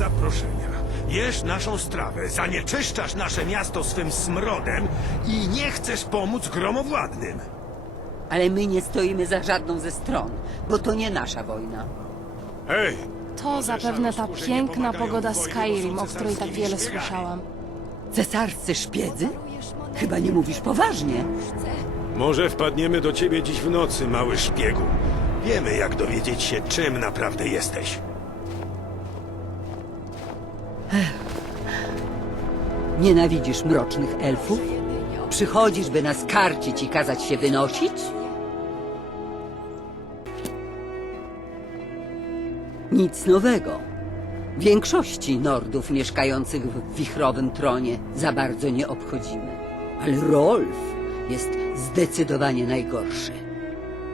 zaproszenia. Jesz naszą strawę, zanieczyszczasz nasze miasto swym smrodem i nie chcesz pomóc gromowładnym. Ale my nie stoimy za żadną ze stron, bo to nie nasza wojna. Hej! To zapewne ta piękna pogoda Skyrim, o której tak wiele szpiegami. słyszałam. Cesarscy szpiedzy? Chyba nie mówisz poważnie. Może wpadniemy do ciebie dziś w nocy, mały szpiegu. Wiemy, jak dowiedzieć się, czym naprawdę jesteś. Nienawidzisz mrocznych elfów? Przychodzisz, by nas karcić i kazać się wynosić? Nic nowego. Większości Nordów mieszkających w wichrowym tronie za bardzo nie obchodzimy. Ale Rolf jest zdecydowanie najgorszy.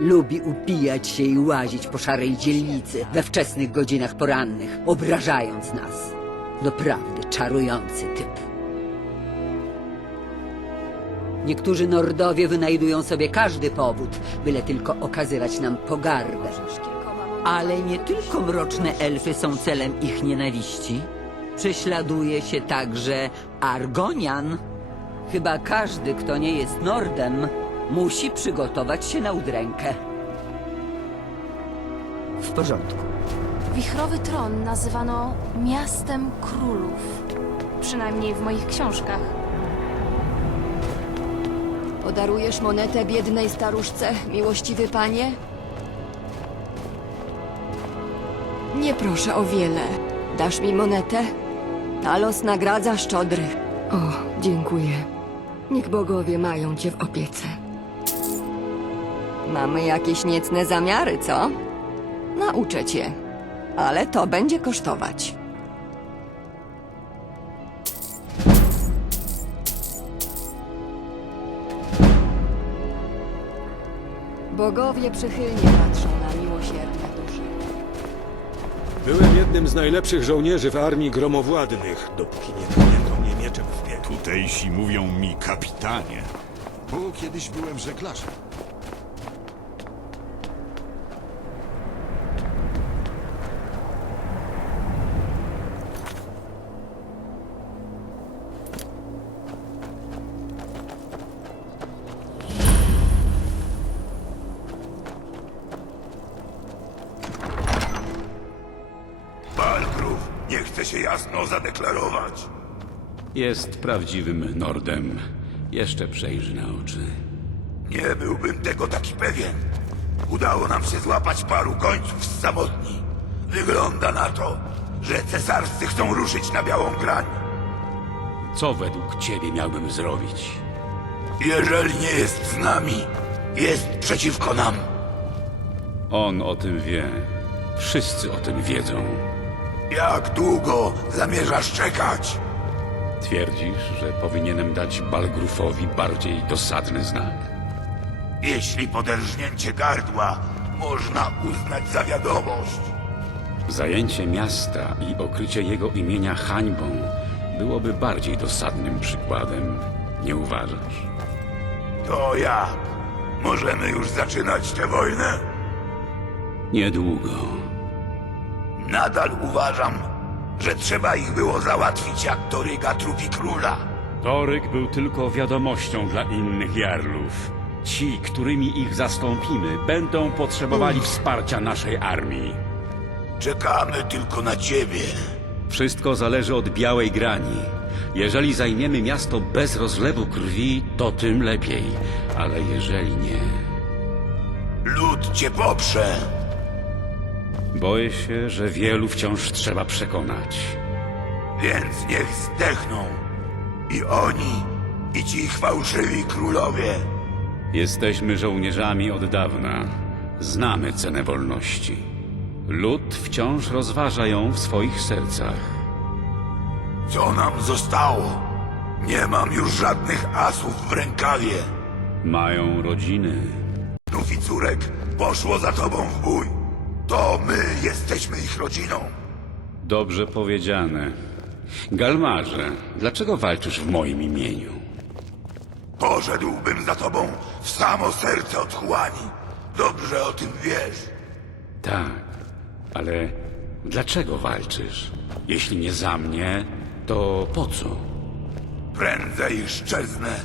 Lubi upijać się i łazić po szarej dzielnicy we wczesnych godzinach porannych, obrażając nas. Doprawdy czarujący typ. Niektórzy Nordowie wynajdują sobie każdy powód, byle tylko okazywać nam pogardę. Ale nie tylko mroczne elfy są celem ich nienawiści. Prześladuje się także Argonian. Chyba każdy, kto nie jest Nordem, musi przygotować się na udrękę. W porządku. Wichrowy tron nazywano miastem królów. Przynajmniej w moich książkach. Podarujesz monetę biednej staruszce, miłościwy panie? Nie proszę o wiele. Dasz mi monetę? Talos nagradza szczodry. O, dziękuję. Niech bogowie mają cię w opiece. Mamy jakieś niecne zamiary, co? Nauczę cię. Ale to będzie kosztować. Bogowie przychylnie patrzą na miłosierne dusze. Byłem jednym z najlepszych żołnierzy w armii gromowładnych, dopóki nie tknięto mnie mieczem w pierś. Tutejsi mówią mi kapitanie. Bo kiedyś byłem żeglarzem. Jasno zadeklarować. Jest prawdziwym Nordem. Jeszcze przejrzy na oczy. Nie byłbym tego taki pewien. Udało nam się złapać paru końców z samotni. Wygląda na to, że cesarscy chcą ruszyć na białą grań. Co według ciebie miałbym zrobić? Jeżeli nie jest z nami, jest przeciwko nam. On o tym wie. Wszyscy o tym wiedzą. Jak długo zamierzasz czekać? Twierdzisz, że powinienem dać Balgrufowi bardziej dosadny znak? Jeśli poderżnięcie gardła można uznać za wiadomość, Zajęcie miasta i okrycie jego imienia hańbą byłoby bardziej dosadnym przykładem. Nie uważasz? to jak? Możemy już zaczynać tę wojnę? Niedługo. Nadal uważam, że trzeba ich było załatwić jak Toryga trupi króla. Toryk był tylko wiadomością dla innych jarlów. Ci, którymi ich zastąpimy, będą potrzebowali wsparcia naszej armii. Czekamy tylko na ciebie. Wszystko zależy od białej grani. Jeżeli zajmiemy miasto bez rozlewu krwi, to tym lepiej. Ale jeżeli nie, Lud cię poprze. Boję się, że wielu wciąż trzeba przekonać. Więc niech zdechną. I oni, i ci fałszywi królowie. Jesteśmy żołnierzami od dawna. Znamy cenę wolności. Lud wciąż rozważa ją w swoich sercach. Co nam zostało? Nie mam już żadnych asów w rękawie. Mają rodziny. Znów i córek poszło za tobą w bój. To my jesteśmy ich rodziną. Dobrze powiedziane. Galmarze, dlaczego walczysz w moim imieniu? Poszedłbym za tobą w samo serce otchłani. Dobrze o tym wiesz. Tak, ale Dlaczego walczysz? Jeśli nie za mnie, to po co? Prędzej szczeznę,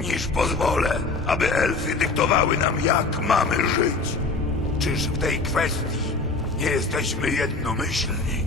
niż pozwolę, aby elfy dyktowały nam, jak mamy żyć. Czyż w tej kwestii nie jesteśmy jednomyślni?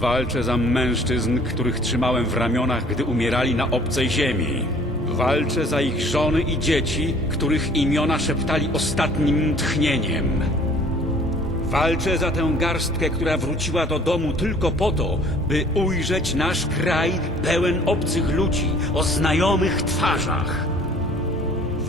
Walczę za mężczyzn, których trzymałem w ramionach, gdy umierali na obcej ziemi. Walczę za ich żony i dzieci, których imiona szeptali ostatnim tchnieniem. Walczę za tę garstkę, która wróciła do domu tylko po to, by ujrzeć nasz kraj pełen obcych ludzi o znajomych twarzach.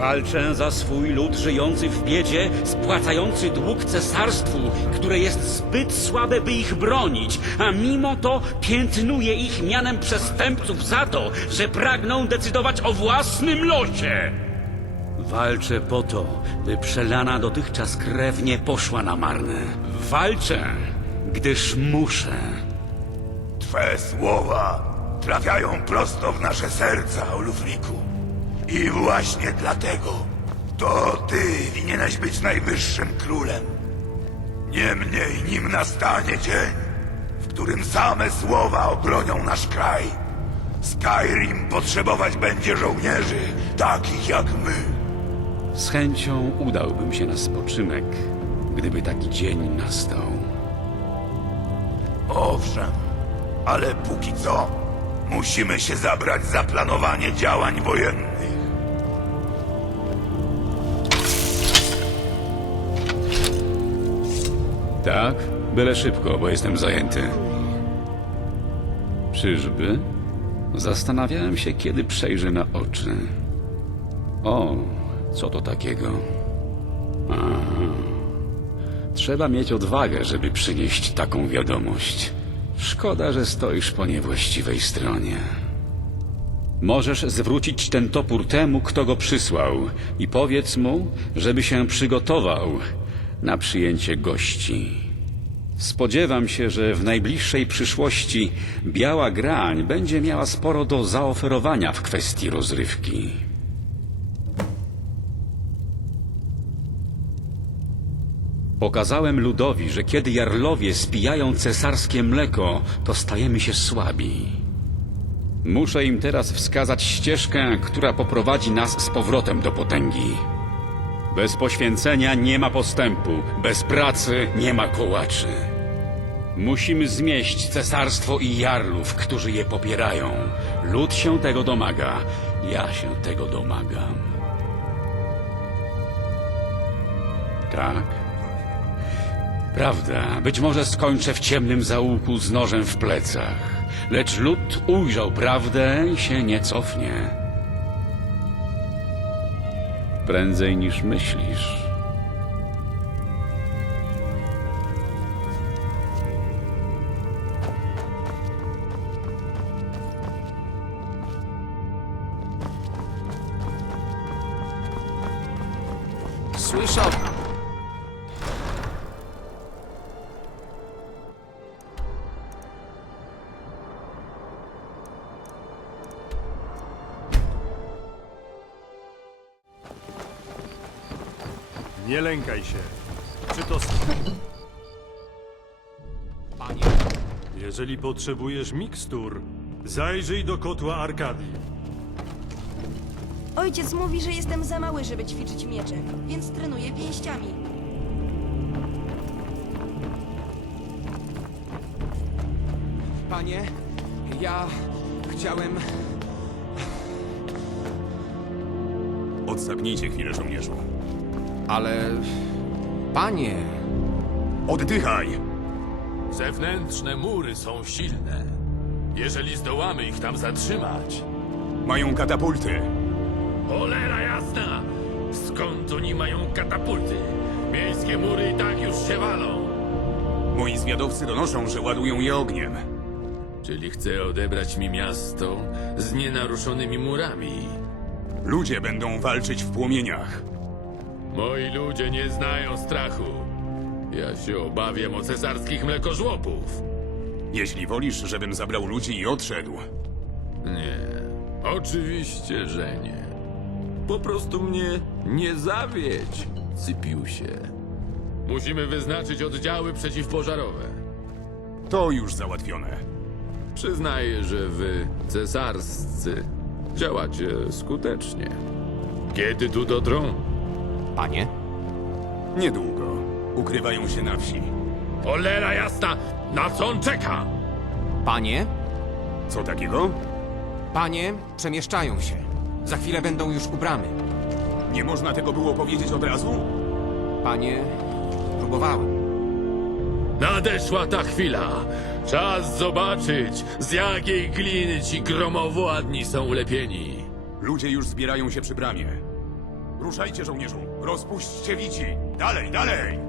Walczę za swój lud żyjący w biedzie, spłacający dług cesarstwu, które jest zbyt słabe, by ich bronić, a mimo to piętnuje ich mianem przestępców za to, że pragną decydować o własnym losie. Walczę po to, by przelana dotychczas krew nie poszła na marne. Walczę, gdyż muszę. Twe słowa trafiają prosto w nasze serca, Olufliku. I właśnie dlatego to ty winieneś być najwyższym królem. Niemniej, nim nastanie dzień, w którym same słowa obronią nasz kraj, Skyrim potrzebować będzie żołnierzy takich jak my. Z chęcią udałbym się na spoczynek, gdyby taki dzień nastał. Owszem, ale póki co musimy się zabrać za planowanie działań wojennych. Tak? Byle szybko, bo jestem zajęty. Czyżby? Zastanawiałem się, kiedy przejrzę na oczy. O, co to takiego? Aha. Trzeba mieć odwagę, żeby przynieść taką wiadomość. Szkoda, że stoisz po niewłaściwej stronie. Możesz zwrócić ten topór temu, kto go przysłał i powiedz mu, żeby się przygotował na przyjęcie gości. Spodziewam się, że w najbliższej przyszłości Biała Grań będzie miała sporo do zaoferowania w kwestii rozrywki. Pokazałem ludowi, że kiedy jarlowie spijają cesarskie mleko, to stajemy się słabi. Muszę im teraz wskazać ścieżkę, która poprowadzi nas z powrotem do potęgi. Bez poświęcenia nie ma postępu, bez pracy nie ma kołaczy. Musimy zmieść cesarstwo i jarlów, którzy je popierają. Lud się tego domaga, ja się tego domagam. Tak? Prawda, być może skończę w ciemnym zaułku z nożem w plecach. Lecz lud ujrzał prawdę i się nie cofnie. Prędzej niż myślisz. Słyszał. Nie lękaj się. Czy to... Panie, Jeżeli potrzebujesz mikstur, zajrzyj do kotła Arkadii. Ojciec mówi, że jestem za mały, żeby ćwiczyć mieczem, więc trenuję pięściami. panie, ja chciałem. Odsapnijcie chwilę, żołnierzu. Ale. Panie, Oddychaj! Zewnętrzne mury są silne. Jeżeli zdołamy ich tam zatrzymać. Mają katapulty. Cholera jasna! Skąd oni mają katapulty? Miejskie mury i tak już się walą. Moi zwiadowcy donoszą, że ładują je ogniem. Czyli chce odebrać mi miasto z nienaruszonymi murami. Ludzie będą walczyć w płomieniach. Moi ludzie nie znają strachu. Ja się obawiam o cesarskich mlekożłopów. Jeśli wolisz, żebym zabrał ludzi i odszedł, Nie, oczywiście, że nie. Po prostu mnie nie zawiedź, Cypiusie. Musimy wyznaczyć oddziały przeciwpożarowe. To już załatwione. Przyznaję, że wy, cesarscy, działacie skutecznie. Kiedy tu dotrą? Panie? Niedługo. Ukrywają się na wsi. Cholera jasna! Na co on czeka? Panie? Co takiego? Panie, przemieszczają się. Za chwilę będą już u bramy. Nie można tego było powiedzieć od razu? Panie, próbowałem. Nadeszła ta chwila. Czas zobaczyć, z jakiej gliny ci gromowładni są ulepieni. Ludzie już zbierają się przy bramie. Ruszajcie, żołnierzu! Rozpuśćcie wici! Dalej, dalej!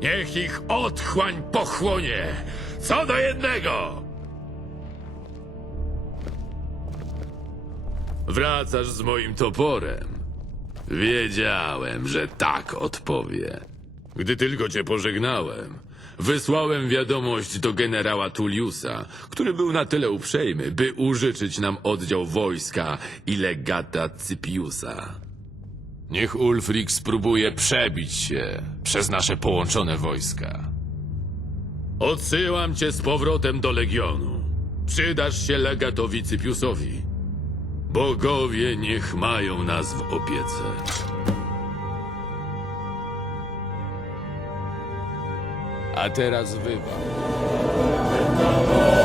Niech ich otchłań pochłonie! Co do jednego! Wracasz z moim toporem. Wiedziałem, że tak odpowie. Gdy tylko cię pożegnałem, wysłałem wiadomość do generała Tulliusa, który był na tyle uprzejmy, by użyczyć nam oddział wojska i legata Cypiusa. Niech Ulfric spróbuje przebić się przez nasze połączone wojska. Odsyłam cię z powrotem do Legionu. Przydasz się legatowi Cypiusowi. Bogowie niech mają nas w opiece. A teraz wybacz.